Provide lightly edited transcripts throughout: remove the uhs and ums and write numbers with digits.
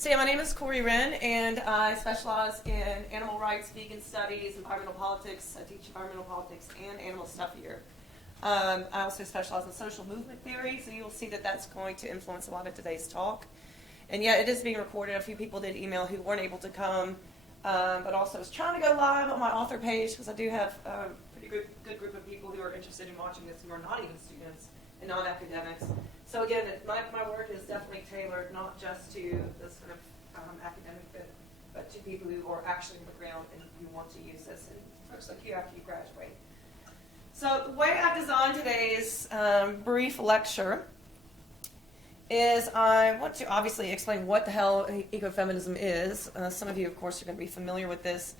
So yeah, my name is Wrenn, and I specialize in animal rights, vegan studies, environmental politics. I teach environmental politics and animal stuff here. I also specialize in social movement theory, so you'll see that that's going to influence a lot of today's talk. And yeah, it is being recorded. A few people did email who weren't able to come, but also was trying to go live on my author page because I do have a pretty good group of people who are interested in watching this who are not even students and non-academics. So again, my work is definitely tailored not just to this kind of academic bit, but to people who are actually on the ground and who want to use this, and folks like you after you graduate. So the way I've designed today's brief lecture is I want to obviously explain what the hell ecofeminism is. Some of you, of course, are going to be familiar with this,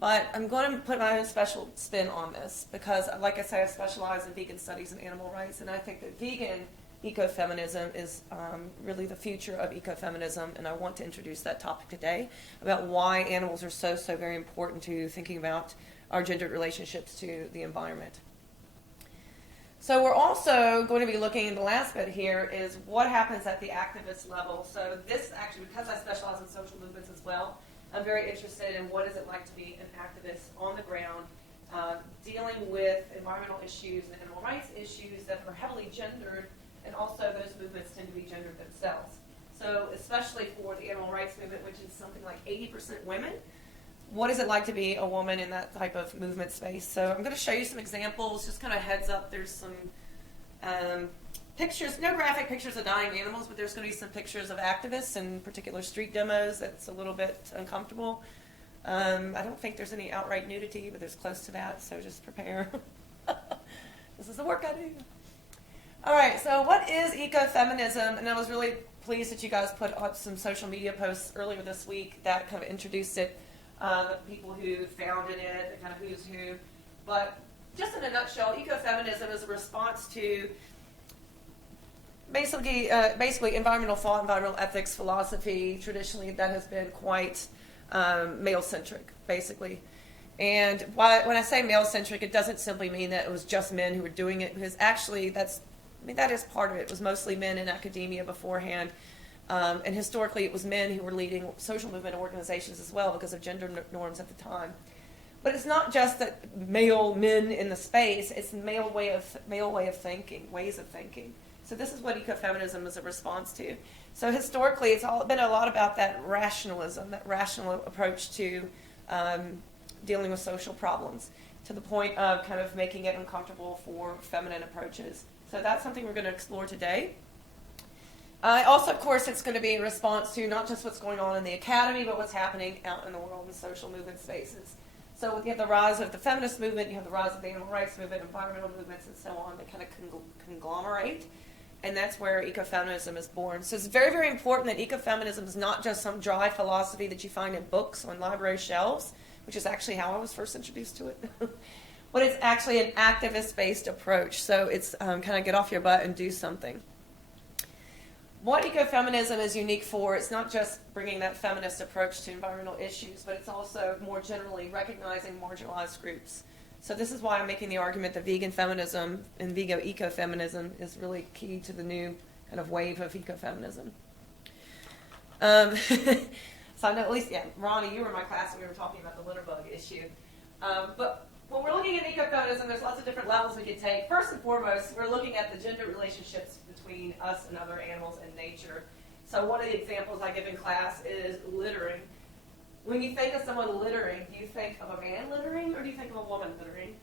but I'm going to put my own special spin on this because, like I say, I specialize in vegan studies and animal rights, and I think that vegan ecofeminism is really the future of ecofeminism, and I want to introduce that topic today about why animals are so very important to thinking about our gendered relationships to the environment. So we're also going to be looking at the last bit here is what happens at the activist level. So this actually, because I specialize in social movements as well, I'm very interested in what is it like to be an activist on the ground, dealing with environmental issues and animal rights issues that are heavily gendered, and also those movements tend to be gendered themselves. So especially for the animal rights movement, which is something like 80% women, what is it like to be a woman in that type of movement space? So I'm going to show you some examples, just kind of heads up. There's some pictures, no graphic pictures of dying animals, but there's going to be some pictures of activists and particular street demos that's a little bit uncomfortable. I don't think there's any outright nudity, but there's close to that, so just prepare. This is the work I do. All right, so what is ecofeminism? And I was really pleased that you guys put up some social media posts earlier this week that kind of introduced it. The people who founded it, the kind of who's who. But just in a nutshell, ecofeminism is a response to basically environmental thought, environmental ethics, philosophy, traditionally that has been quite male-centric, basically. And when I say male-centric, it doesn't simply mean that it was just men who were doing it, because actually that is part of it. It was mostly men in academia beforehand. And historically, it was men who were leading social movement organizations as well because of gender norms at the time. But it's not just that male men in the space; it's male way of thinking, ways of thinking. So this is what ecofeminism is a response to. So historically, it's all been a lot about that rationalism, that rational approach to dealing with social problems, to the point of kind of making it uncomfortable for feminine approaches. So that's something we're going to explore today. Also, of course, it's going to be in response to not just what's going on in the academy, but what's happening out in the world in social movement spaces. So you have the rise of the feminist movement, you have the rise of the animal rights movement, environmental movements, and so on. They kind of conglomerate, and that's where ecofeminism is born. So it's very important that ecofeminism is not just some dry philosophy that you find in books on library shelves, which is actually how I was first introduced to it. But it's actually an activist-based approach. So it's kind of get off your butt and do something. What ecofeminism is unique for, it's not just bringing that feminist approach to environmental issues, but it's also more generally recognizing marginalized groups. So this is why I'm making the argument that vegan feminism and vegan ecofeminism is really key to the new kind of wave of ecofeminism. So I know at least, Ronnie, you were in my class and we were talking about the litter bug issue. But when we're looking at ecofeminism, there's lots of different levels we could take. First and foremost, we're looking at the gender relationships between us and other animals and nature. So one of the examples I give in class is littering. When you think of someone littering, do you think of a man littering or do you think of a woman littering?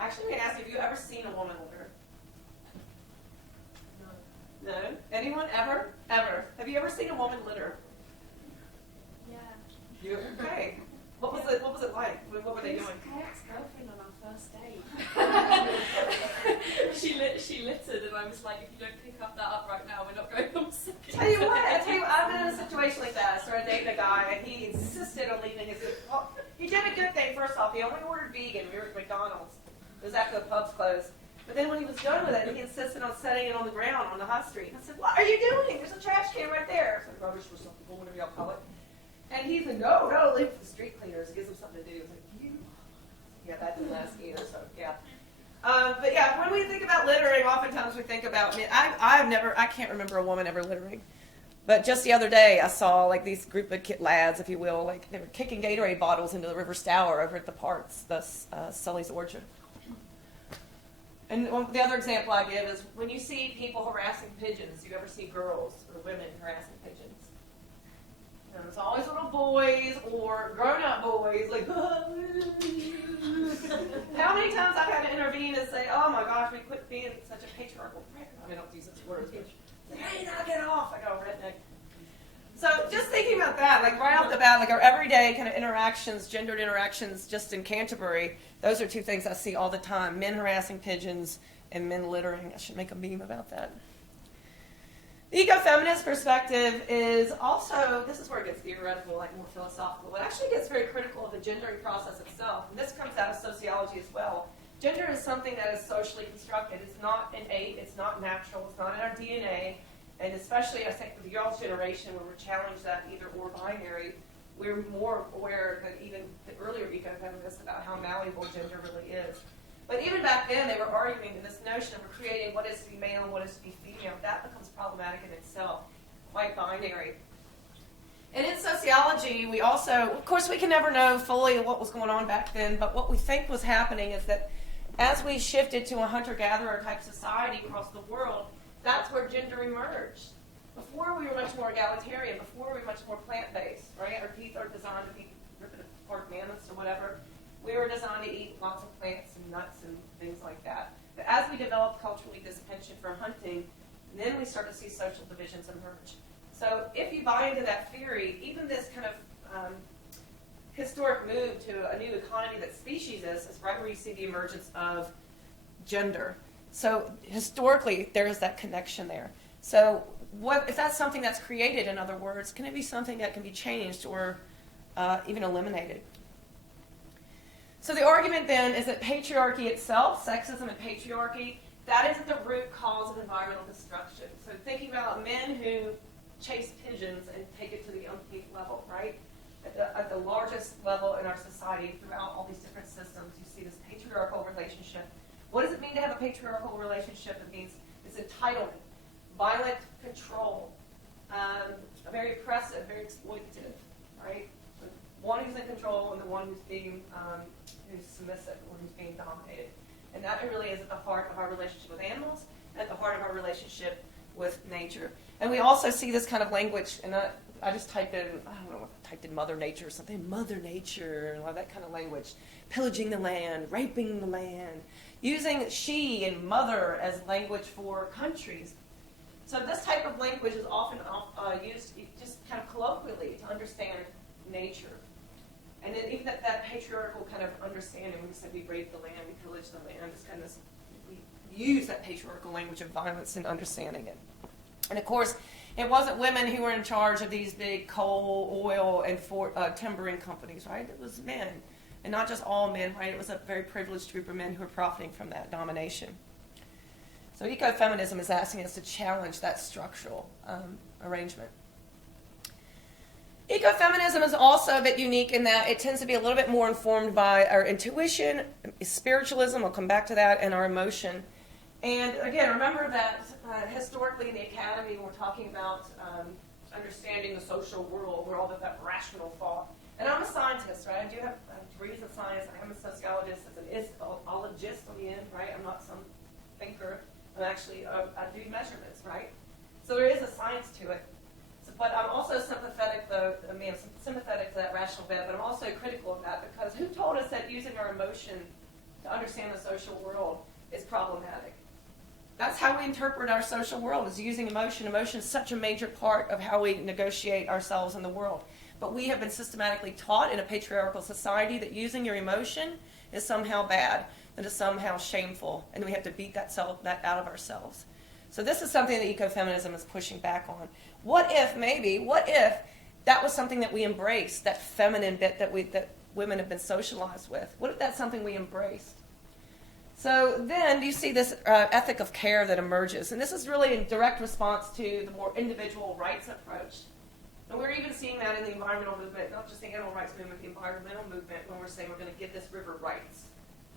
Actually, I'm going to ask you, have you ever seen a woman litter? No. Anyone ever? Ever? Have you ever seen a woman litter? Yeah. Okay. What was it like? What were they doing? My ex-girlfriend on our first date. she littered, and I was like, if you don't pick that up right now, we're not going on second. Tell you what, I've been in a situation like that. I started dating a guy, and he insisted on leaving his. Well, he did a good thing. First off, he only ordered vegan. We were at McDonald's. It was after the pubs closed. But then when he was done with it, he insisted on setting it on the ground on the high street. I said, "What are you doing? There's a trash can right there." So rubbish receptacle, whatever y'all call it. And he's like, no, leave it for the street cleaners. It gives them something to do. It's like, yeah, that didn't last either, so yeah. But yeah, when we think about littering, oftentimes we think about, I can't remember a woman ever littering. But just the other day, I saw like these group of lads, if you will, like they were kicking Gatorade bottles into the river Stour over at the parks, the Sully's Orchard. And the other example I give is when you see people harassing pigeons, you ever see girls or women harassing pigeons? And it's always little boys or grown-up boys, like, how many times I've had to intervene and say, oh my gosh, we quit being such a patriarchal prick. I mean, I don't use those words, but like, hey, knock it off. I go, redneck. So just thinking about that, like right off the bat, like our everyday kind of interactions, gendered interactions just in Canterbury, those are two things I see all the time, men harassing pigeons and men littering. I should make a meme about that. The eco-feminist perspective is also, this is where it gets theoretical, like more philosophical. It actually gets very critical of the gendering process itself, and this comes out of sociology as well. Gender is something that is socially constructed. It's not innate, it's not natural, it's not in our DNA, and especially I think with the girls' generation where we're challenged that either or binary, we're more aware than even the earlier eco-feminists about how malleable gender really is. But even back then, they were arguing this notion of we're creating what is to be male and what is to be female. That becomes problematic in itself, quite binary. And in sociology, we also, of course, we can never know fully what was going on back then, but what we think was happening is that as we shifted to a hunter-gatherer type society across the world, that's where gender emerged. Before we were much more egalitarian, before we were much more plant-based, right? Our teeth are designed to be ripping apart mammoths or whatever. We were designed to eat lots of plants and nuts and things like that. But as we developed culturally this penchant for hunting, then we start to see social divisions emerge. So if you buy into that theory, even this kind of historic move to a new economy that speciesist is right where you see the emergence of gender. So historically, there is that connection there. So what if that's something that's created, in other words, can it be something that can be changed or even eliminated? So the argument then is that patriarchy itself, sexism and patriarchy, that is the root cause of environmental destruction. So thinking about men who chase pigeons and take it to the umpteenth level, right? At the largest level in our society throughout all these different systems, you see this patriarchal relationship. What does it mean to have a patriarchal relationship? It means it's entitlement, violent control, very oppressive, very exploitative, right? The one who's in control and the one who's being who's submissive or who's being dominated. And that really is at the heart of our relationship with animals and at the heart of our relationship with nature. And we also see this kind of language, and I just typed in, I don't know, typed in Mother Nature or something, Mother Nature, and all that kind of language. Pillaging the land, raping the land, using she and mother as language for countries. So this type of language is often used just kind of colloquially to understand nature. And then even that patriarchal kind of understanding, when we say we rape the land, we pillage the land, it's kind of we use that patriarchal language of violence in understanding it. And of course, it wasn't women who were in charge of these big coal, oil, and timbering companies, right? It was men. And not just all men, right? It was a very privileged group of men who were profiting from that domination. So ecofeminism is asking us to challenge that structural arrangement. Ecofeminism is also a bit unique in that it tends to be a little bit more informed by our intuition, spiritualism, I'll come back to that, and our emotion. And again, remember that historically in the academy, we're talking about understanding the social world, where all of that rational thought. And I'm a scientist, right? I do have degrees in science. I am a sociologist, as an ologist on the end, right? I'm not some thinker. I'm actually, I do measurements, right? So there is a science to it. So, but I'm also sympathetic, though, I'm sympathetic to that rational bent, but I'm also critical of that, because who told us that using our emotion to understand the social world is problematic? That's how we interpret our social world, is using emotion. Emotion is such a major part of how we negotiate ourselves in the world. But we have been systematically taught in a patriarchal society that using your emotion is somehow bad, that is somehow shameful, and we have to beat that out of ourselves. So this is something that ecofeminism is pushing back on. What if that was something that we embraced, that feminine bit that women have been socialized with? What if that's something we embraced? So then you see this ethic of care that emerges, and this is really in direct response to the more individual rights approach. And we're even seeing that in the environmental movement, not just the animal rights movement, the environmental movement, when we're saying we're going to give this river rights,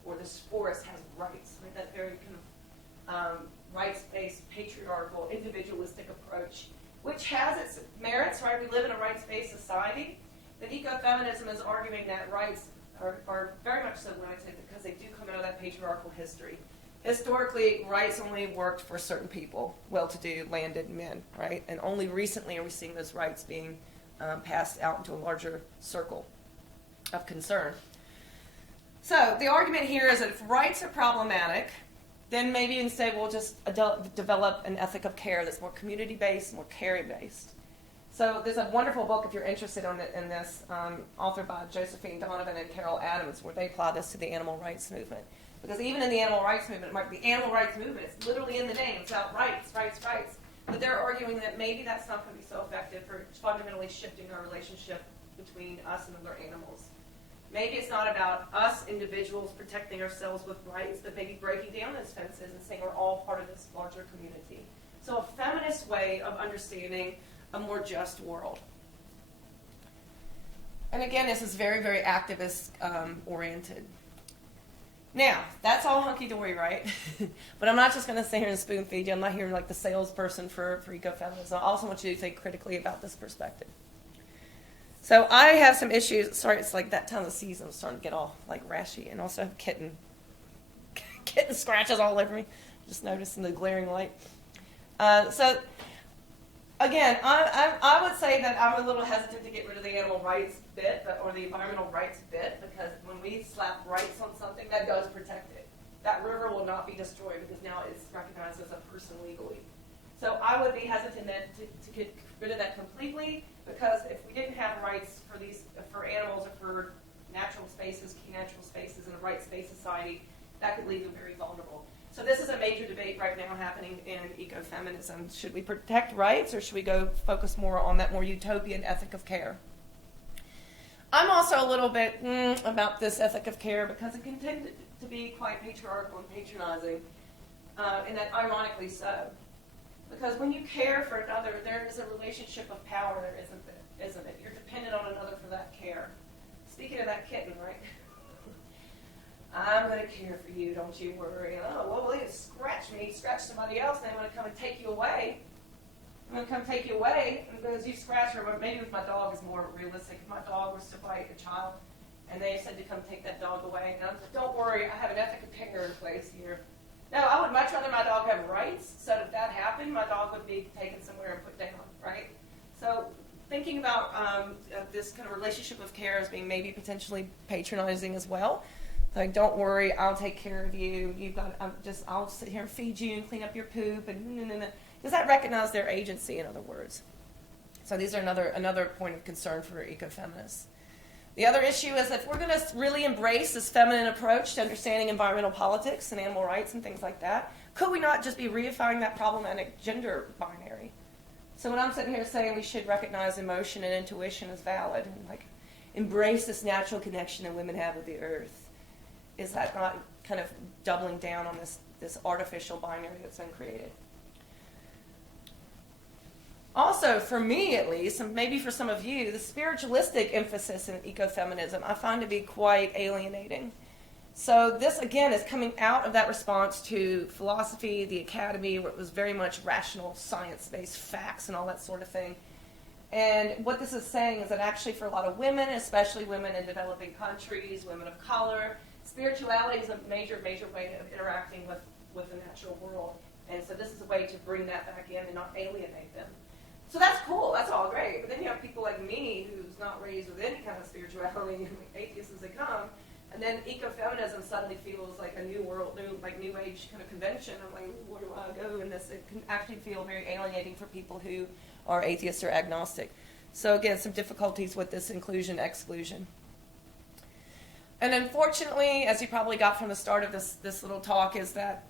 or this forest has rights, right? That very kind of rights-based, patriarchal, individualistic approach, which has its merits, right? We live in a rights-based society. But ecofeminism is arguing that rights are very much so limited because they do come out of that patriarchal history. Historically, rights only worked for certain people, well-to-do, landed men, right? And only recently are we seeing those rights being passed out into a larger circle of concern. So the argument here is that if rights are problematic, then maybe instead we'll just develop an ethic of care that's more community-based, more caring-based. So there's a wonderful book, if you're interested in this, authored by Josephine Donovan and Carol Adams, where they apply this to the animal rights movement. Because even in the animal rights movement, the animal rights movement, it's literally in the name. It's about rights, rights, rights. But they're arguing that maybe that's not going to be so effective for fundamentally shifting our relationship between us and other animals. Maybe it's not about us individuals protecting ourselves with rights, but maybe breaking down those fences and saying we're all part of this larger community. So a feminist way of understanding a more just world. And again, this is very, very activist oriented. Now, that's all hunky-dory, right? But I'm not just going to sit here and spoon feed you. I'm not here like the salesperson for ecofeminism. I also want you to think critically about this perspective. So I have some issues. Sorry, it's like that time of the season. I'm starting to get all like rashy, and also have kitten scratches all over me. Just noticing the glaring light. So again, I would say that I'm a little hesitant to get rid of the animal rights bit, or the environmental rights bit, because when we slap rights on something, that does protect it. That river will not be destroyed because now it's recognized as a person legally. So I would be hesitant to get rid of that completely, because if we didn't have rights for animals or for natural spaces, key natural spaces in a rights-based society, that could leave them very vulnerable. So this is a major debate right now happening in ecofeminism. Should we protect rights, or should we go focus more on that more utopian ethic of care? I'm also a little bit about this ethic of care because it can tend to be quite patriarchal and patronizing, and that ironically so. Because when you care for another, there is a relationship of power there, isn't it? You're dependent on another for that care. Speaking of that kitten, right? I'm going to care for you, don't you worry. Oh, well, they scratch me, scratch somebody else, and they want to come and take you away. I'm going to come take you away because you scratch her. But maybe if my dog is more realistic. If my dog was to bite a child, and they said to come take that dog away, and I was like, don't worry, I have an ethic of care in place here. No, I would much rather my dog have rights, so that if that happened, my dog would be taken somewhere and put down, right? So thinking about this kind of relationship of care as being maybe potentially patronizing as well. Like, don't worry, I'll take care of you. I'll sit here and feed you and clean up your poop, and does that recognize their agency? In other words, so these are another point of concern for ecofeminists. The other issue is if we're going to really embrace this feminine approach to understanding environmental politics and animal rights and things like that, could we not just be reifying that problematic gender binary? So when I'm sitting here saying we should recognize emotion and intuition as valid and like embrace this natural connection that women have with the earth, is that not kind of doubling down on this artificial binary that's been created? Also, for me at least, and maybe for some of you, the spiritualistic emphasis in ecofeminism I find to be quite alienating. So this, again, is coming out of that response to philosophy, the academy, where it was very much rational, science-based facts and all that sort of thing. And what this is saying is that actually for a lot of women, especially women in developing countries, women of color, spirituality is a major, major way of interacting with the natural world. And so this is a way to bring that back in and not alienate them. So that's cool, that's all great. But then you have people like me who's not raised with any kind of spirituality, and atheists as they come, and then ecofeminism suddenly feels like a new world, new age kind of convention. I'm like, where do I go in this? It can actually feel very alienating for people who are atheists or agnostic. So again, some difficulties with this inclusion-exclusion. And unfortunately, as you probably got from the start of this little talk, is that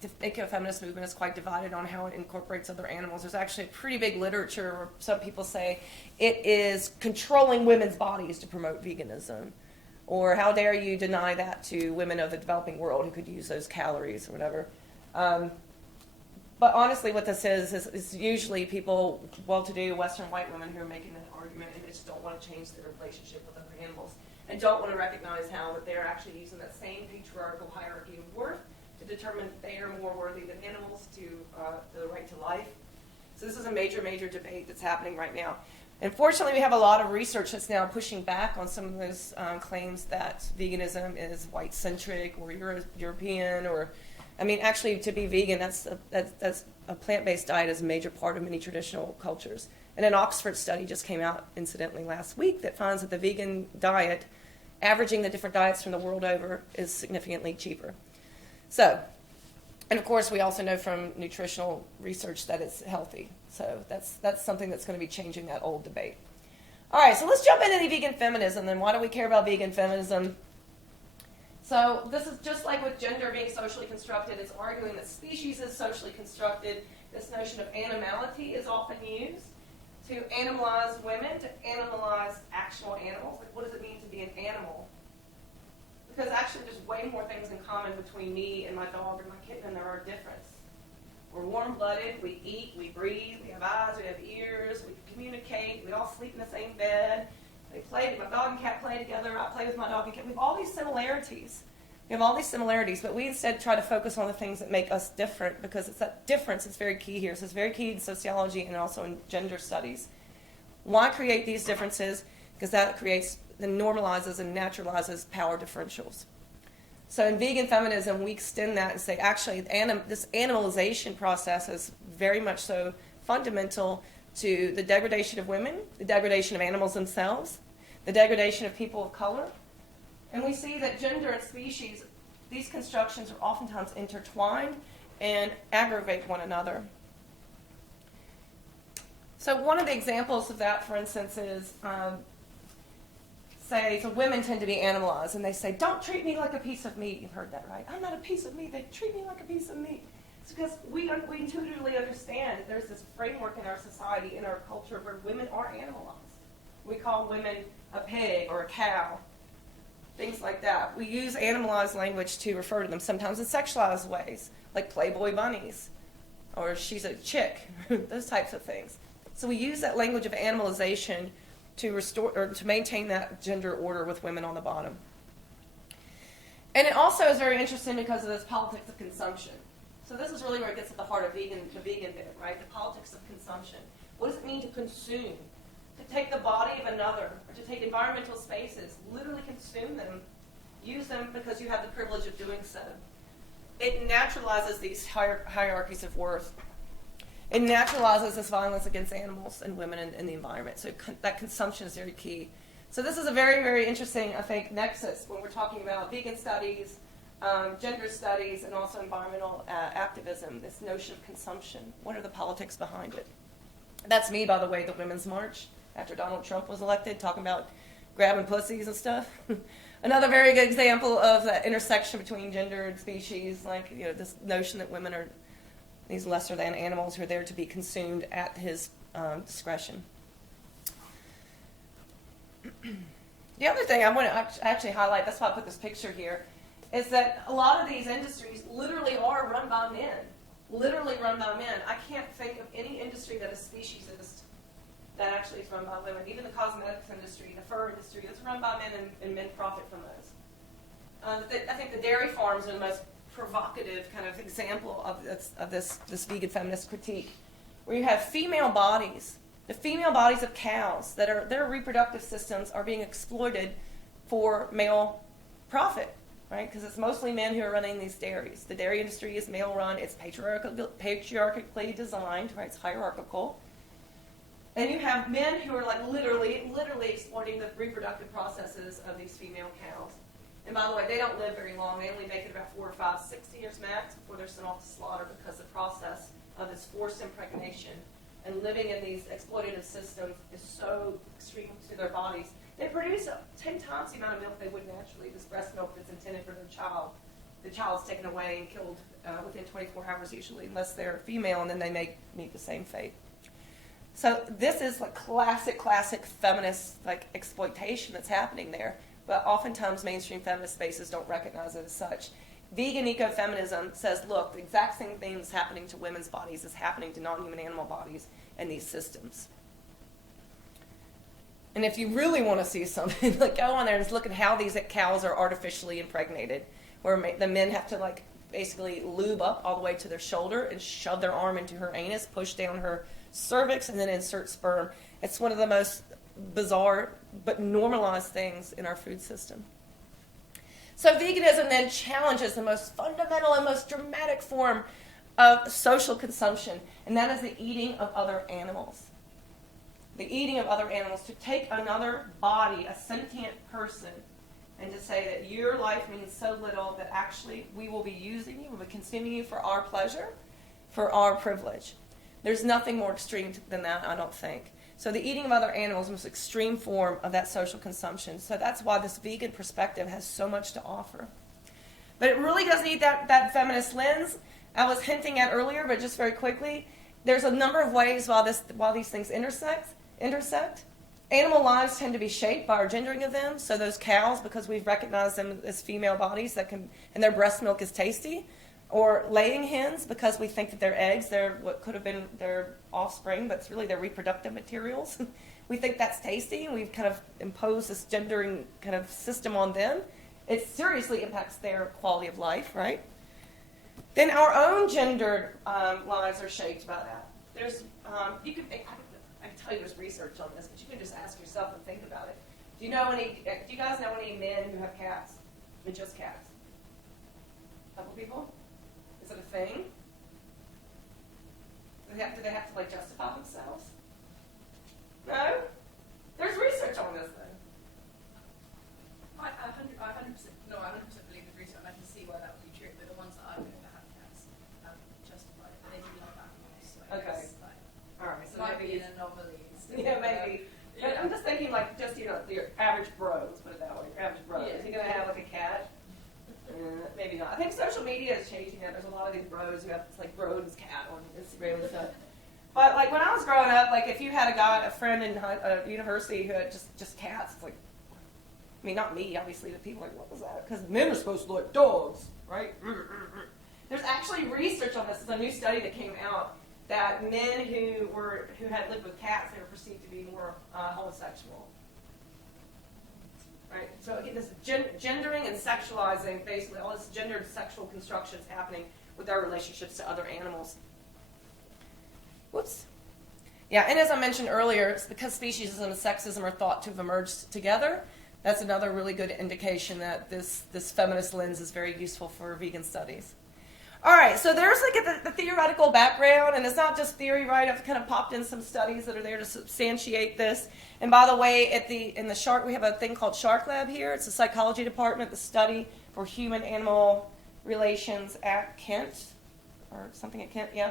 the ecofeminist movement is quite divided on how it incorporates other animals. There's actually a pretty big literature where some people say it is controlling women's bodies to promote veganism. Or how dare you deny that to women of the developing world who could use those calories or whatever. But honestly, what this is usually people, well-to-do Western white women who are making that argument and just don't want to change their relationship with other animals and don't want to recognize how that they're actually using that same patriarchal hierarchy of worth to determine that they are more worthy than animals to the right to life. So this is a major, major debate that's happening right now. Unfortunately, we have a lot of research that's now pushing back on some of those claims that veganism is white-centric or European, or, I mean, actually, to be vegan, that's a plant-based diet is a major part of many traditional cultures. And an Oxford study just came out, incidentally, last week that finds that the vegan diet, averaging the different diets from the world over, is significantly cheaper. So, and of course, we also know from nutritional research that it's healthy. So that's something that's going to be changing that old debate. All right, so let's jump into vegan feminism. Then why do we care about vegan feminism? So this is just like with gender being socially constructed. It's arguing that species is socially constructed. This notion of animality is often used to animalize women, to animalize actual animals. Like, what does it mean to be an animal? Because actually there's way more things in common between me and my dog and my kitten than there are difference. We're warm-blooded, we eat, we breathe, we have eyes, we have ears, we communicate, we all sleep in the same bed. They play, my dog and cat play together, I play with my dog and cat. We have all these similarities. But we instead try to focus on the things that make us different, because it's that difference that's very key here. So it's very key in sociology and also in gender studies. Why create these differences? Because that creates, then normalizes and naturalizes power differentials. So in vegan feminism, we extend that and say, actually, this animalization process is very much so fundamental to the degradation of women, the degradation of animals themselves, the degradation of people of color. And we see that gender and species, these constructions are oftentimes intertwined and aggravate one another. So one of the examples of that, for instance, is so women tend to be animalized, and they say, don't treat me like a piece of meat. You've heard that, right? I'm not a piece of meat. They treat me like a piece of meat. It's because we intuitively understand that there's this framework in our society, in our culture, where women are animalized. We call women a pig or a cow, things like that. We use animalized language to refer to them, sometimes in sexualized ways, like Playboy bunnies, or she's a chick, those types of things. So we use that language of animalization to restore or to maintain that gender order with women on the bottom. And it also is very interesting because of this politics of consumption. So this is really where it gets at the heart of the vegan bit, right? The politics of consumption. What does it mean to consume? To take the body of another, or to take environmental spaces, literally consume them, use them because you have the privilege of doing so. It naturalizes these hierarchies of worth. It naturalizes this violence against animals and women and the environment. So that consumption is very key. So this is a very, very interesting, I think, nexus when we're talking about vegan studies, gender studies, and also environmental activism, this notion of consumption. What are the politics behind it? That's me, by the way, the Women's March, after Donald Trump was elected, talking about grabbing pussies and stuff. Another very good example of that intersection between gender and species, like, you know, this notion that women are these lesser than animals who are there to be consumed at his discretion. The other thing I want to actually highlight, that's why I put this picture here, is that a lot of these industries literally are run by men. Literally run by men. I can't think of any industry that is speciesist that actually is run by women. Even the cosmetics industry, the fur industry, it's run by men, and men profit from those. I think the dairy farms are the most provocative kind of example of this vegan feminist critique, where you have female bodies, the female bodies of cows, that are their reproductive systems are being exploited for male profit, right? Because it's mostly men who are running these dairies. The dairy industry is male run, it's patriarchally designed, right? It's hierarchical. And you have men who are like literally exploiting the reproductive processes of these female cows. And by the way, they don't live very long. They only make it about 4 or 5, 60 years max before they're sent off to slaughter, because the process of this forced impregnation and living in these exploitative systems is so extreme to their bodies. They produce 10 times the amount of milk they would naturally, this breast milk that's intended for their child. The child's taken away and killed within 24 hours usually, unless they're female, and then they may meet the same fate. So this is like classic feminist like exploitation that's happening there. But oftentimes mainstream feminist spaces don't recognize it as such. Vegan ecofeminism says, look, the exact same thing that's happening to women's bodies is happening to non-human animal bodies and these systems. And if you really want to see something, like, go on there and just look at how these cows are artificially impregnated, where the men have to like basically lube up all the way to their shoulder and shove their arm into her anus, push down her cervix and then insert sperm. It's one of the most bizarre but normalized things in our food system. So veganism then challenges the most fundamental and most dramatic form of social consumption, and that is the eating of other animals. The eating of other animals, to take another body, a sentient person, and to say that your life means so little that actually we will be using you, we will be consuming you for our pleasure, for our privilege. There's nothing more extreme than that, I don't think. So the eating of other animals is the most extreme form of that social consumption. So that's why this vegan perspective has so much to offer. But it really does need that feminist lens I was hinting at earlier, but just very quickly. There's a number of ways while these things intersect. Animal lives tend to be shaped by our gendering of them. So those cows, because we've recognized them as female bodies and their breast milk is tasty. Or laying hens, because we think that their eggs, they're what could have been their offspring, but it's really their reproductive materials. We think that's tasty, and we've kind of imposed this gendering kind of system on them. It seriously impacts their quality of life, right? Then our own gendered lives are shaped by that. There's, I can tell you there's research on this, but you can just ask yourself and think about it. Do you guys know any men who have cats? I mean, just cats? A couple people? Is it a thing? Do they have to justify themselves? No? There's research on this thing. I 100% believe the research, and I can see why that would be true. But the ones that I've known that have cats have justified it, but they do love animals. So Okay. All right. So might maybe be an anomaly. Yeah, maybe. But I'm just thinking your average bro. Let's put it that way. Your average bro. Yeah. Is he gonna have a cat? Maybe not. I think social media is changing that. There's a lot of these bros who have Bro's cat on Instagram and stuff. But when I was growing up, if you had a friend in university who had just cats, it's not me, obviously, but people are like, what was that? Because men are supposed to look like dogs, right? There's actually research on this. It's a new study that came out that men who had lived with cats, they were perceived to be more homosexual. Right? So again, this gendering and sexualizing, basically all this gendered sexual construction is happening with our relationships to other animals. Whoops. Yeah, and as I mentioned earlier, it's because speciesism and sexism are thought to have emerged together. That's another really good indication that this feminist lens is very useful for vegan studies. All right, so there's the theoretical background, and it's not just theory, right? I've kind of popped in some studies that are there to substantiate this. And by the way, in the Shark, we have a thing called Shark Lab here. It's a psychology department, the study for human-animal relations at Kent, or something at Kent, yeah.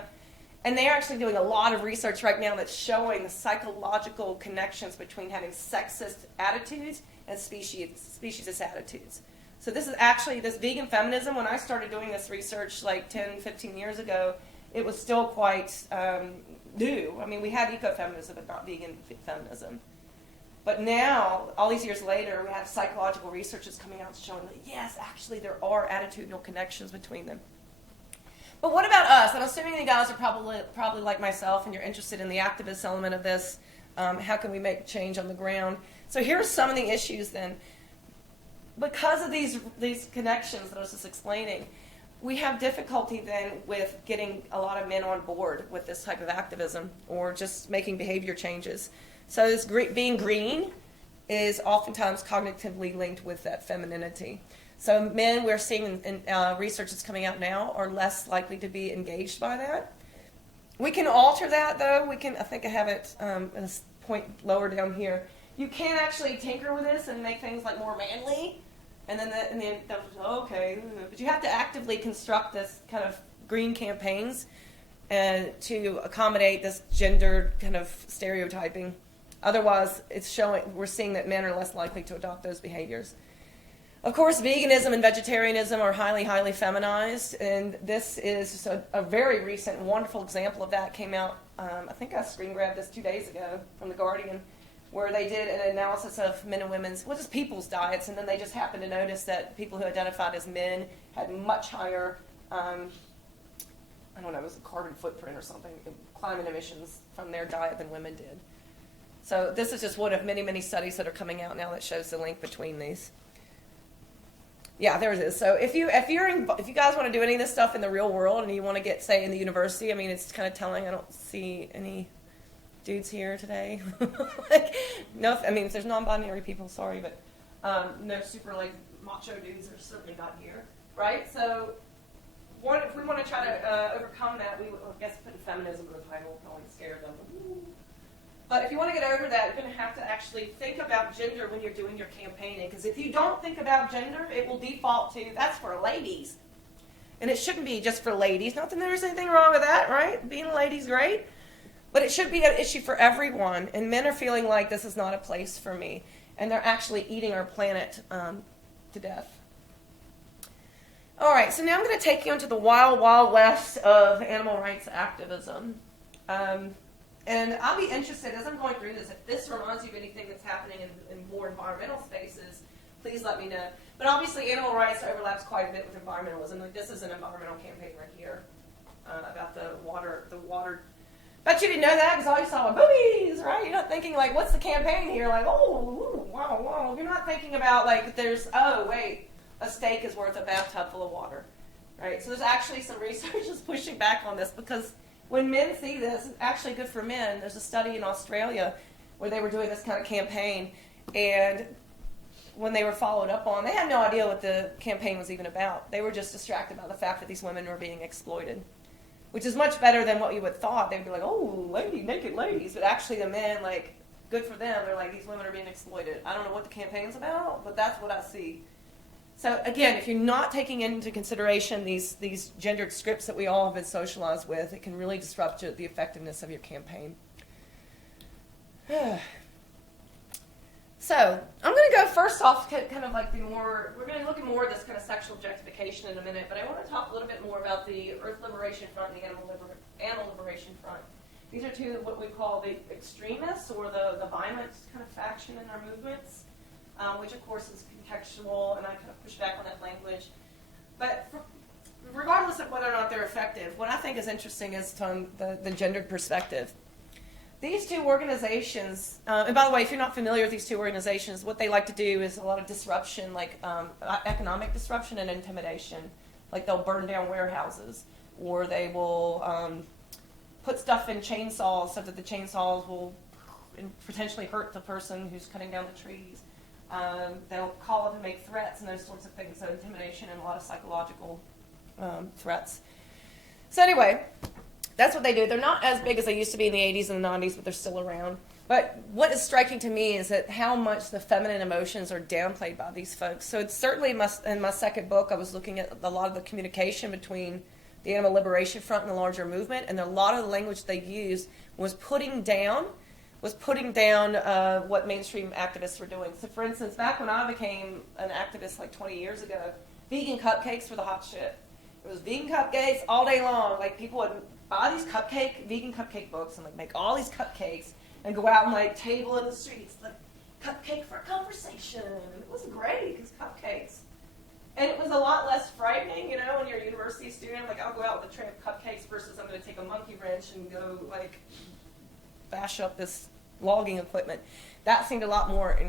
And they're actually doing a lot of research right now that's showing the psychological connections between having sexist attitudes and speciesist attitudes. So this is actually, this vegan feminism, when I started doing this research 10, 15 years ago, it was still quite new. I mean, we had ecofeminism, but not vegan feminism. But now, all these years later, we have psychological research that's coming out showing that, yes, actually there are attitudinal connections between them. But what about us? I'm assuming you guys are probably like myself and you're interested in the activist element of this. How can we make change on the ground? So here are some of the issues then. Because of these connections that I was just explaining, we have difficulty then with getting a lot of men on board with this type of activism or just making behavior changes. So this being green is oftentimes cognitively linked with that femininity. So men, we're seeing in research that's coming out now, are less likely to be engaged by that. We can alter that, though. I think I have it at a point lower down here. You can actually tinker with this and make things more manly, and then okay. But you have to actively construct this kind of green campaigns to accommodate this gendered kind of stereotyping. Otherwise, we're seeing that men are less likely to adopt those behaviors. Of course, veganism and vegetarianism are highly, highly feminized, and this is just a very recent, wonderful example of that. Came out, I think I screen grabbed this 2 days ago from The Guardian, where they did an analysis of men and women's, just people's diets, and then they just happened to notice that people who identified as men had much higher, it was a carbon footprint or something, climate emissions from their diet than women did. So this is just one of many, many studies that are coming out now that shows the link between these. Yeah, there it is. So if you guys want to do any of this stuff in the real world and you want to get, say, in the university, it's kind of telling. I don't see any dudes here today. Like, no, I mean, if there's non-binary people, sorry, but no super like macho dudes are certainly not here, right? So, if we want to try to overcome that, we would, I guess, put feminism in the title, probably scare them. But if you want to get over that, you're going to have to actually think about gender when you're doing your campaigning. Because if you don't think about gender, it will default to, that's for ladies. And it shouldn't be just for ladies. Not that there's anything wrong with that, right? Being a lady's great. But it should be an issue for everyone. And men are feeling like this is not a place for me. And they're actually eating our planet to death. All right, so now I'm going to take you into the wild, wild west of animal rights activism. And I'll be interested, as I'm going through this, if this reminds you of anything that's happening in more environmental spaces, please let me know. But obviously, animal rights overlaps quite a bit with environmentalism. Like, this is an environmental campaign right here about the water. Bet you didn't know that because all you saw were boobies, right? You're not thinking, like, what's the campaign here? Like, oh, wow, wow. You're not thinking about, like, there's, oh, wait, a steak is worth a bathtub full of water, right? So there's actually some research that's pushing back on this because when men see this, it's actually good for men. There's a study in Australia where they were doing this kind of campaign, and when they were followed up on, they had no idea what the campaign was even about. They were just distracted by the fact that these women were being exploited, which is much better than what you would thought. They'd be like, oh, naked ladies. But actually the men, like, good for them. They're like, these women are being exploited. I don't know what the campaign's about, but that's what I see. So again, if you're not taking into consideration these gendered scripts that we all have been socialized with, it can really disrupt the effectiveness of your campaign. So I'm going to go first off, kind of like we're going to look at more of this kind of sexual objectification in a minute, but I want to talk a little bit more about the Earth Liberation Front and the Animal Liberation Front. These are two what we call the extremists or the violent kind of faction in our movements, which of course is contextual, and I kind of push back on that language. But regardless of whether or not they're effective, what I think is interesting is from the gendered perspective. These two organizations, and by the way, if you're not familiar with these two organizations, what they like to do is a lot of disruption, like economic disruption and intimidation. Like they'll burn down warehouses, or they will put stuff in chainsaws so that the chainsaws will potentially hurt the person who's cutting down the trees. They'll call up and make threats and those sorts of things, so intimidation and a lot of psychological threats. So anyway, that's what they do. They're not as big as they used to be in the 80s and the 90s, but they're still around. But what is striking to me is that how much the feminine emotions are downplayed by these folks. So it's certainly in my second book, I was looking at a lot of the communication between the Animal Liberation Front and the larger movement, and a lot of the language they used was putting down what mainstream activists were doing. So for instance, back when I became an activist like 20 years ago, vegan cupcakes were the hot shit. It was vegan cupcakes all day long. Like people would buy these vegan cupcake books and like make all these cupcakes and go out and like table in the streets, like cupcake for conversation. It was great because cupcakes. And it was a lot less frightening, you know, when you're a university student, like I'll go out with a tray of cupcakes versus I'm going to take a monkey wrench and go like bash up this logging equipment. That seemed a lot more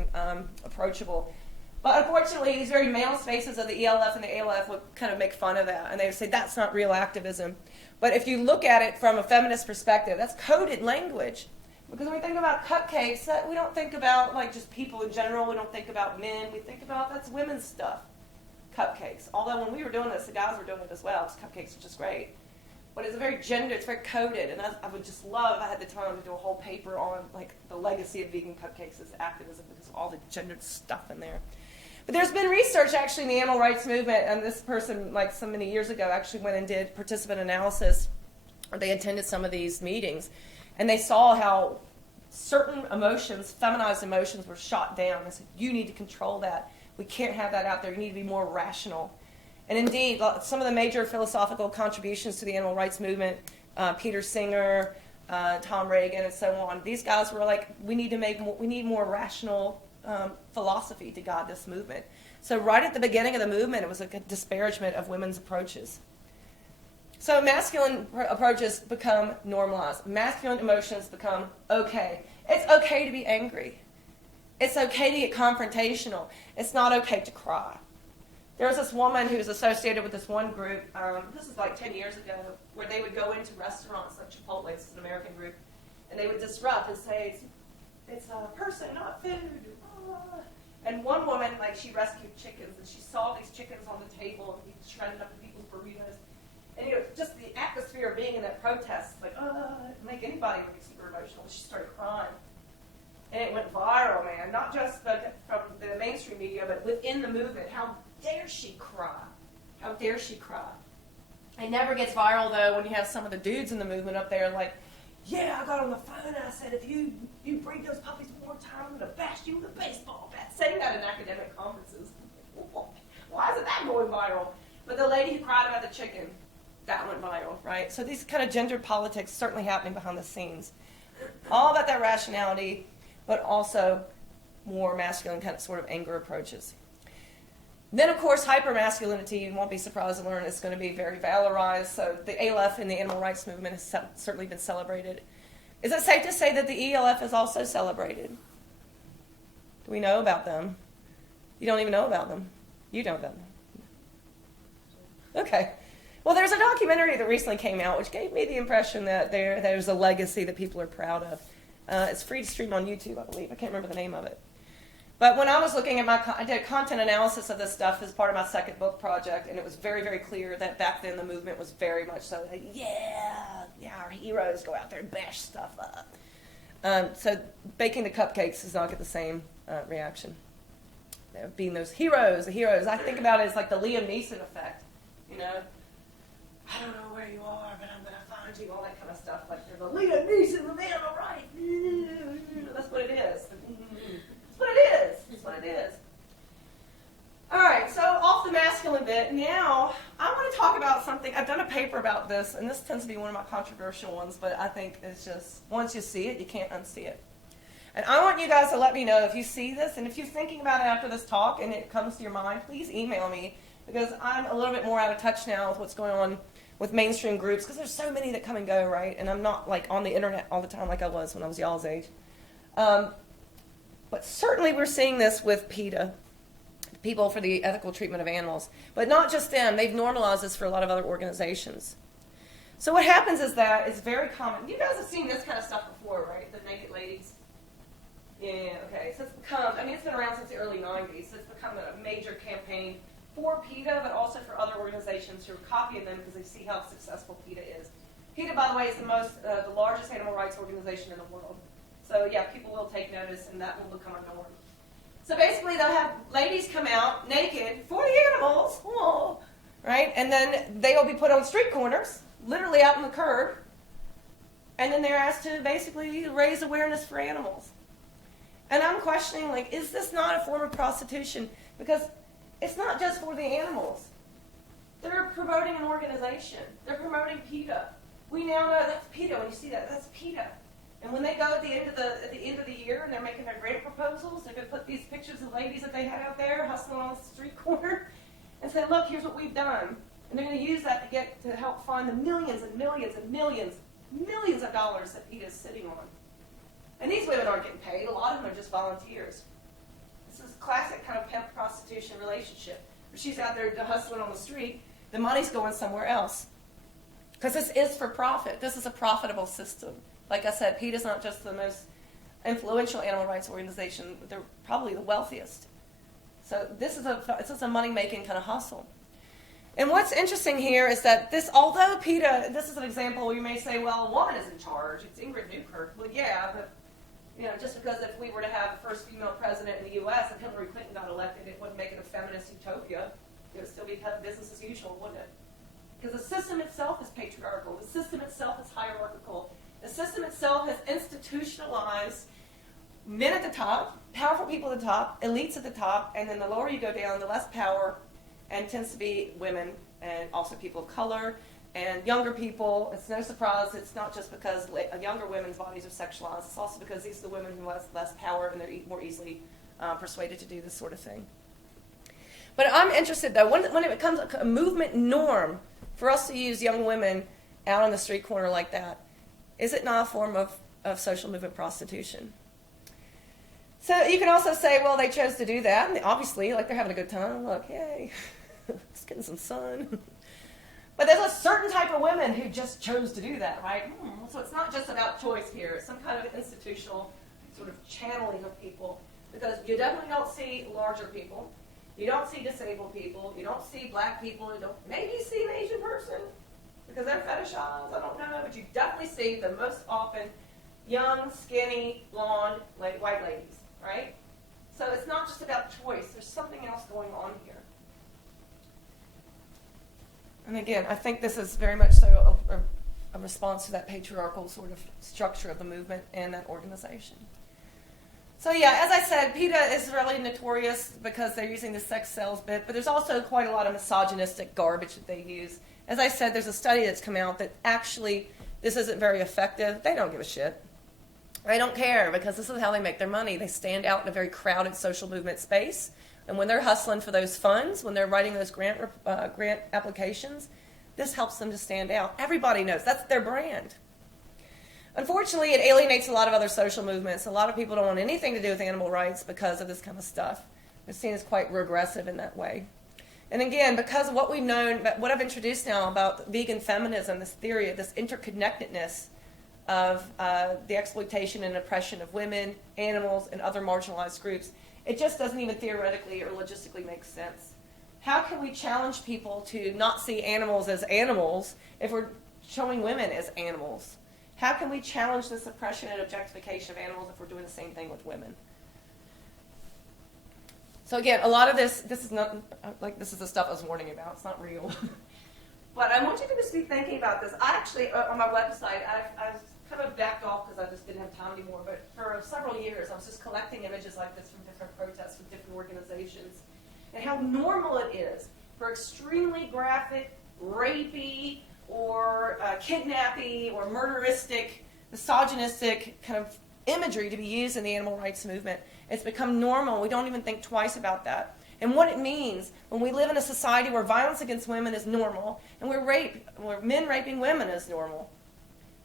approachable. But unfortunately, these very male spaces of the ELF and the ALF would kind of make fun of that, and they would say that's not real activism. But if you look at it from a feminist perspective, that's coded language. Because when we think about cupcakes, we don't think about like just people in general. We don't think about men. We think about that's women's stuff, cupcakes. Although when we were doing this, the guys were doing it as well. Because cupcakes are just great. But it's very gendered. It's very coded. And I would just love if I had the time to do a whole paper on like the legacy of vegan cupcakes as activism because of all the gendered stuff in there. But there's been research actually in the animal rights movement, and this person, like so many years ago, actually went and did participant analysis. They attended some of these meetings, and they saw how certain emotions, feminized emotions, were shot down. They said, you need to control that. We can't have that out there. You need to be more rational. And indeed, some of the major philosophical contributions to the animal rights movement, Peter Singer, Tom Reagan, and so on, these guys were like, we need more rational philosophy to guide this movement. So right at the beginning of the movement, it was a disparagement of women's approaches. So masculine approaches become normalized. Masculine emotions become okay. It's okay to be angry. It's okay to get confrontational. It's not okay to cry. There was this woman who was associated with this one group, this is like 10 years ago, where they would go into restaurants like Chipotle, it's an American group, and they would disrupt and say, it's a person, not food. And one woman, like, she rescued chickens, and she saw these chickens on the table, and he shredded up in people's burritos. And, just the atmosphere of being in that protest, like, it'd make anybody really super emotional. She started crying. And it went viral, man, not just from the mainstream media, but within the movement. How dare she cry? How dare she cry? It never gets viral, though, when you have some of the dudes in the movement up there like, yeah, I got on the phone and I said, if you breed those puppies one more time, I'm going to bash you with a baseball bat. Saying that in academic conferences. Why isn't that going viral? But the lady who cried about the chicken, that went viral, right? So these kind of gendered politics certainly happening behind the scenes. All about that rationality, but also more masculine kind of sort of anger approaches. Then, of course, hypermasculinity, you won't be surprised to learn, is going to be very valorized. So the ALF in the animal rights movement has certainly been celebrated. Is it safe to say that the ELF is also celebrated? Do we know about them? You don't even know about them. You know them. Okay. Well, there's a documentary that recently came out which gave me the impression that there's a legacy that people are proud of. It's free to stream on YouTube, I believe. I can't remember the name of it. But when I was looking at I did content analysis of this stuff as part of my second book project, and it was very, very clear that back then the movement was very much so, like, yeah, our heroes go out there and bash stuff up. So baking the cupcakes does not get the same reaction. Being those heroes, the heroes, I think about it as like the Liam Neeson effect, I don't know where you are, but I'm going to find you, all that kind of stuff. Like, they're the Liam Neeson, the man on the right. That's what it is. That's what it is. That's what it is. All right, so off the masculine bit, now I want to talk about something. I've done a paper about this, and this tends to be one of my controversial ones, but I think it's just, once you see it, you can't unsee it. And I want you guys to let me know if you see this, and if you're thinking about it after this talk and it comes to your mind, please email me, because I'm a little bit more out of touch now with what's going on with mainstream groups, because there's so many that come and go, right? And I'm not like on the internet all the time like I was when I was y'all's age. But certainly we're seeing this with PETA, People for the Ethical Treatment of Animals. But not just them. They've normalized this for a lot of other organizations. So what happens is that it's very common. You guys have seen this kind of stuff before, right? The naked ladies. Yeah, okay. So it's become, it's been around since the early 90s. So it's become a major campaign for PETA, but also for other organizations who are copying them because they see how successful PETA is. PETA, by the way, is the largest animal rights organization in the world. So yeah, people will take notice, and that will become a norm. So basically, they'll have ladies come out naked for the animals, right? And then they will be put on street corners, literally out on the curb, and then they're asked to basically raise awareness for animals. And I'm questioning, like, is this not a form of prostitution? Because it's not just for the animals. They're promoting an organization. They're promoting PETA. We now know that's PETA. When you see that, that's PETA. And when they go at the end of the year and they're making their grant proposals, they're going to put these pictures of ladies that they had out there hustling on the street corner and say, look, here's what we've done. And they're going to use that to help fund the millions and millions and millions of dollars that PETA is sitting on. And these women aren't getting paid. A lot of them are just volunteers. This is a classic kind of pimp prostitution relationship where she's out there hustling on the street. The money's going somewhere else. Because this is for profit. This is a profitable system. Like I said, PETA is not just the most influential animal rights organization, but they're probably the wealthiest. So this is a money-making kind of hustle. And what's interesting here is that although PETA, this is an example where you may say, well, a woman is in charge. It's Ingrid Newkirk. Well, yeah, but just because if we were to have the first female president in the U.S. and Hillary Clinton got elected, it wouldn't make it a feminist utopia. It would still be business as usual, wouldn't it? Because the system itself is patriarchal. The system itself is hierarchical. The system itself has institutionalized men at the top, powerful people at the top, elites at the top, and then the lower you go down, the less power, and tends to be women and also people of color and younger people. It's no surprise. It's not just because younger women's bodies are sexualized. It's also because these are the women who have less power and they're more easily persuaded to do this sort of thing. But I'm interested, though, when it becomes a movement norm for us to use young women out on the street corner like that, is it not a form of social movement prostitution? So you can also say, well, they chose to do that, and obviously, like, they're having a good time. Look, yay, it's getting some sun. But there's a certain type of women who just chose to do that, right? So it's not just about choice here. It's some kind of institutional sort of channeling of people, because you definitely don't see larger people. You don't see disabled people. You don't see black people. You don't maybe see an Asian person because they're fetishized. I don't know. But you definitely see the most often young, skinny, blonde, white ladies, right? So it's not just about choice. There's something else going on here. And again, I think this is very much so a response to that patriarchal sort of structure of the movement and that organization. So yeah, as I said, PETA is really notorious because they're using the sex sells bit, but there's also quite a lot of misogynistic garbage that they use. As I said, there's a study that's come out that actually this isn't very effective. They don't give a shit. They don't care because this is how they make their money. They stand out in a very crowded social movement space, and when they're hustling for those funds, when they're writing those grant applications, this helps them to stand out. Everybody knows. That's their brand. Unfortunately, it alienates a lot of other social movements. A lot of people don't want anything to do with animal rights because of this kind of stuff. It's seen as quite regressive in that way. And again, because of what we've known, what I've introduced now about vegan feminism, this theory of this interconnectedness of the exploitation and oppression of women, animals, and other marginalized groups, it just doesn't even theoretically or logistically make sense. How can we challenge people to not see animals as animals if we're showing women as animals? How can we challenge the suppression and objectification of animals if we're doing the same thing with women? So again, a lot of this is not, like, this is the stuff I was warning about. It's not real. But I want you to just be thinking about this. I actually, on my website, I've kind of backed off because I just didn't have time anymore. But for several years, I was just collecting images like this from different protests from different organizations. And how normal it is for extremely graphic, rapey, or kidnappy, or murderistic, misogynistic kind of imagery to be used in the animal rights movement. It's become normal. We don't even think twice about that. And what it means when we live in a society where violence against women is normal, and where men raping women is normal.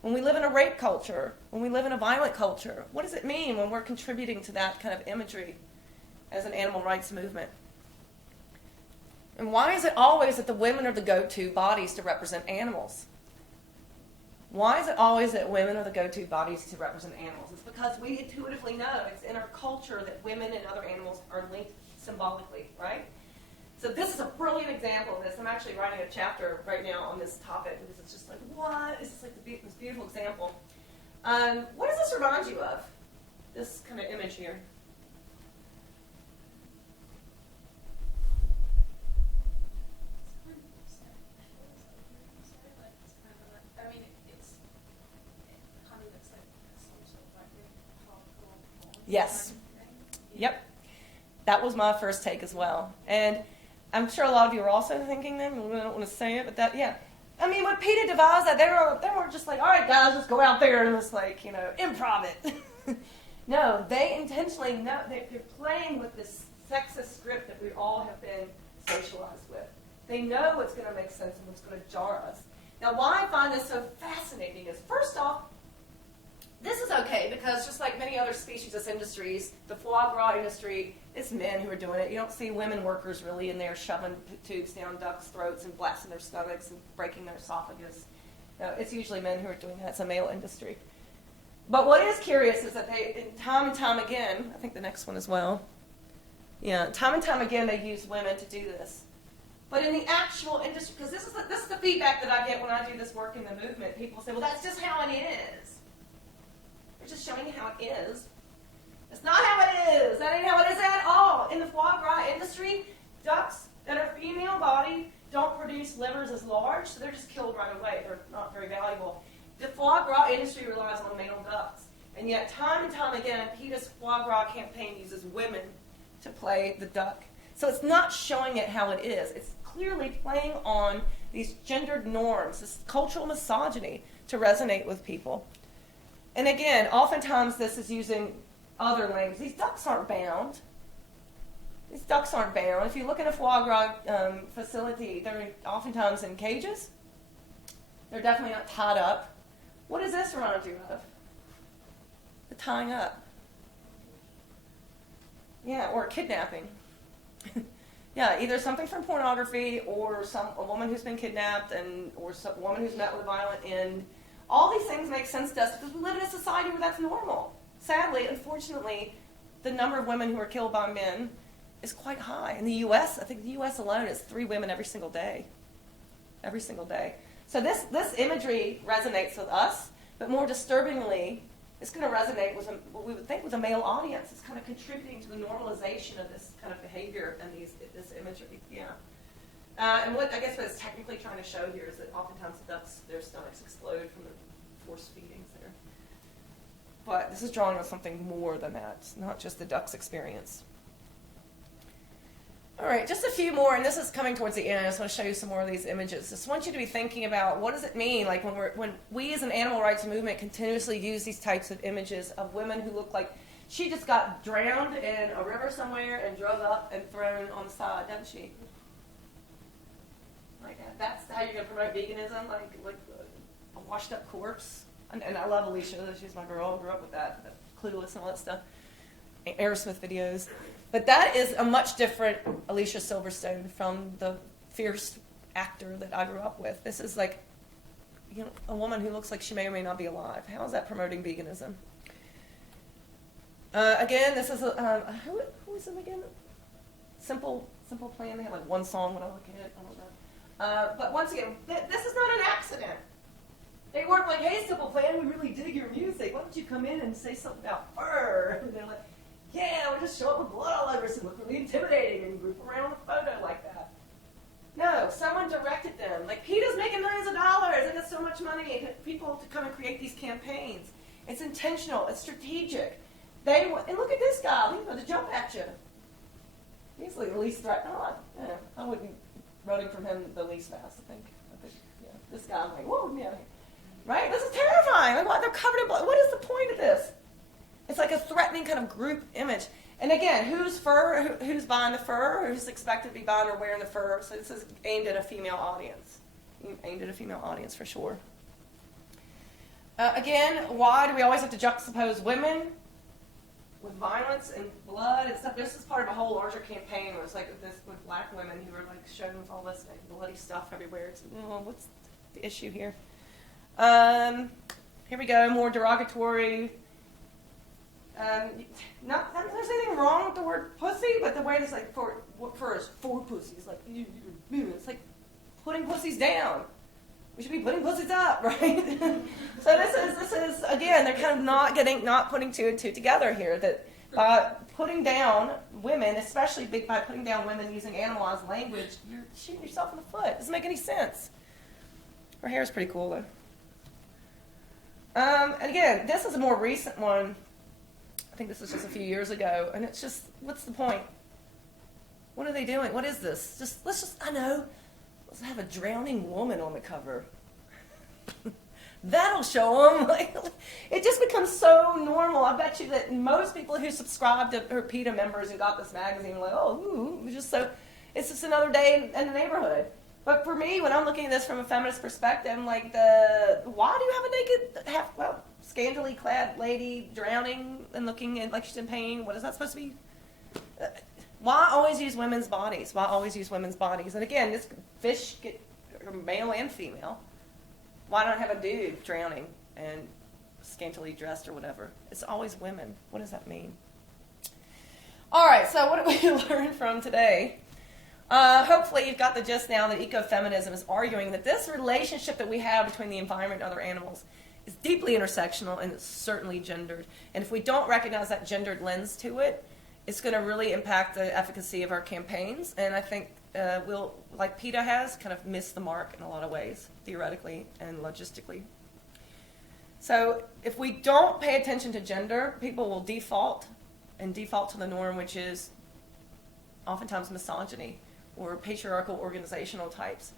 When we live in a rape culture, when we live in a violent culture, what does it mean when we're contributing to that kind of imagery as an animal rights movement? And why is it always that the women are the go-to bodies to represent animals? Why is it always that women are the go-to bodies to represent animals? It's because we intuitively know it's in our culture that women and other animals are linked symbolically, right? So this is a brilliant example of this. I'm actually writing a chapter right now on this topic because it's just like, what? It's just like this beautiful example. What does this remind you of? This kind of image here. Yes. Yep. That was my first take as well. And I'm sure a lot of you are also thinking that. I don't want to say it, but that, yeah. I mean, when PETA devised that, they were just like, all right, guys, let's go out there and just like, improv it. No, they intentionally know. They're playing with this sexist script that we all have been socialized with. They know what's going to make sense and what's going to jar us. Now, why I find this so fascinating is, first off, this is okay because just like many other species industries, the foie gras industry, it's men who are doing it. You don't see women workers really in there shoving tubes down ducks' throats and blasting their stomachs and breaking their esophagus. No, it's usually men who are doing that. It's a male industry. But what is curious is that they, time and time again, I think the next one as well, yeah, time and time again they use women to do this. But in the actual industry, because this is the feedback that I get when I do this work in the movement, people say, well, that's just how it is. They're just showing you how it is. It's not how it is. That ain't how it is at all. In the foie gras industry, ducks that are female-bodied don't produce livers as large, so they're just killed right away. They're not very valuable. The foie gras industry relies on male ducks. And yet, time and time again, PETA's foie gras campaign uses women to play the duck. So it's not showing it how it is. It's clearly playing on these gendered norms, this cultural misogyny, to resonate with people. And again, oftentimes this is using other language. These ducks aren't bound. These ducks aren't bound. If you look at a foie gras facility, they're oftentimes in cages. They're definitely not tied up. What does this remind you of? The tying up. Yeah, or kidnapping. Yeah, Yeah, either something from pornography or a woman who's been kidnapped or some woman who's met with a violent end. All these things make sense to us because we live in a society where that's normal. Sadly, unfortunately, the number of women who are killed by men is quite high. In the U.S., I think the U.S. alone is 3 women every single day. Every single day. So this imagery resonates with us, but more disturbingly, it's going to resonate with what we would think with a male audience. It's kind of contributing to the normalization of this kind of behavior and this imagery. Yeah. And what it's technically trying to show here is that oftentimes the ducks, their stomachs explode from the force feedings there. But this is drawing on something more than that. It's not just the duck's experience. All right, just a few more, and this is coming towards the end. I just want to show you some more of these images. Just want you to be thinking about what does it mean, like when we as an animal rights movement continuously use these types of images of women who look like she just got drowned in a river somewhere and drug up and thrown on the side, doesn't she? Like that's how you're going to promote veganism, like a washed up corpse. And I love Alicia. She's my girl. I grew up with that Clueless and all that stuff. Aerosmith videos. But that is a much different Alicia Silverstone from the fierce actor that I grew up with. This is like, a woman who looks like she may or may not be alive. How is that promoting veganism? Again, this is who is them again? Simple Plan. They have like one song when I look at it. I don't know. But once again, this is not an accident. They weren't like, hey, Simple Plan, we really dig your music. Why don't you come in and say something about fur? And they're like, yeah, we'll just show up with blood all over us and look really intimidating and group around with a photo like that. No, someone directed them. Like, PETA's making millions of dollars. They got so much money and people to come and create these campaigns. It's intentional. It's strategic. And look at this guy. He's going to jump at you. He's the least threatening. I wouldn't be running from him the least fast, I think. This guy, I'm like, whoa, yeah. Right? This is terrifying. Like, what? They're covered in blood. What is the point of this? It's like a threatening kind of group image. And again, who's buying the fur? Who's expected to be buying or wearing the fur? So this is aimed at a female audience. Aimed at a female audience for sure. Again, why do we always have to juxtapose women with violence and blood and stuff? This is part of a whole larger campaign where it's like this with black women who are like shown with all this like, bloody stuff everywhere. It's, what's the issue here? Here we go, more derogatory. Not that there's anything wrong with the word pussy, but the way it's like fur is for pussies. Like it's like putting pussies down. We should be putting pussies up, right? So this is again, they're kind of not putting two and two together here. That by putting down women, especially by putting down women using animalized language, you're shooting yourself in the foot. It doesn't make any sense. Her hair is pretty cool though. And again, this is a more recent one. I think this was just a few years ago, and it's just, what's the point? What are they doing? What is this? Let's have a drowning woman on the cover. That'll show them. Like, it just becomes so normal. I bet you that most people who subscribe to her PETA members and got this magazine are like, it's just another day in the neighborhood. But for me, when I'm looking at this from a feminist perspective, I'm like, why do you have a naked, scantily clad lady drowning and looking like she's in pain? What is that supposed to be? Why always use women's bodies? Why always use women's bodies? And again, this fish get male and female. Why not have a dude drowning and scantily dressed or whatever? It's always women. What does that mean? All right, so what did we learn from today? Hopefully you've got the gist now that ecofeminism is arguing that this relationship that we have between the environment and other animals is deeply intersectional and it's certainly gendered. And if we don't recognize that gendered lens to it, it's going to really impact the efficacy of our campaigns. And I think we'll, like PETA has, kind of miss the mark in a lot of ways, theoretically and logistically. So if we don't pay attention to gender, people will default to the norm, which is oftentimes misogyny or patriarchal organizational types.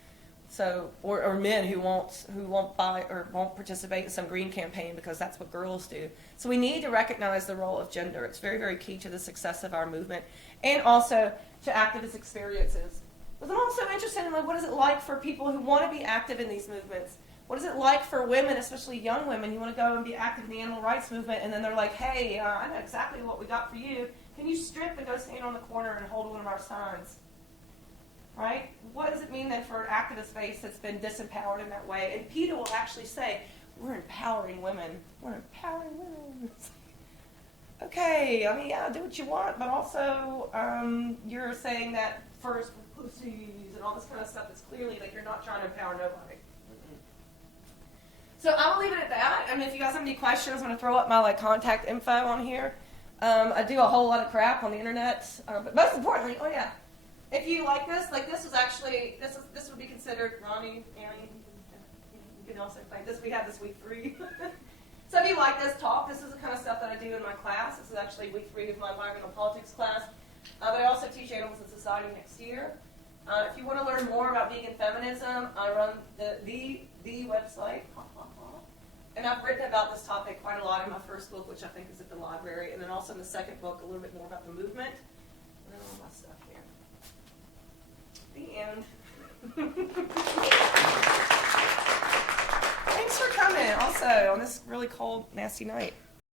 So, or men who won't buy or won't participate in some green campaign because that's what girls do. So we need to recognize the role of gender. It's very, very key to the success of our movement and also to activist experiences. But I'm also interested in what is it like for people who want to be active in these movements? What is it like for women, especially young women, who want to go and be active in the animal rights movement and then they're like, hey, I know exactly what we got for you. Can you strip and go stand on the corner and hold one of our signs? right? What does it mean then for an activist space that's been disempowered in that way? And PETA will actually say, we're empowering women. We're empowering women. Okay, I mean, yeah, do what you want, but also you're saying that first for pussies and all this kind of stuff that's clearly like you're not trying to empower nobody. So I will leave it at that. I mean, if you guys have any questions, I'm going to throw up my like contact info on here. I do a whole lot of crap on the internet, but most importantly, oh yeah, if you like this was actually this would be considered Ronnie, Annie. You can also find this. We have this week 3. So if you like this talk, this is the kind of stuff that I do in my class. This is actually week 3 of my environmental politics class. But I also teach animals in society next year. If you want to learn more about vegan feminism, I run the website. And I've written about this topic quite a lot in my first book, which I think is at the library, and then also in the second book, a little bit more about the movement. And then all my stuff here. The end. Thanks for coming, also, on this really cold, nasty night.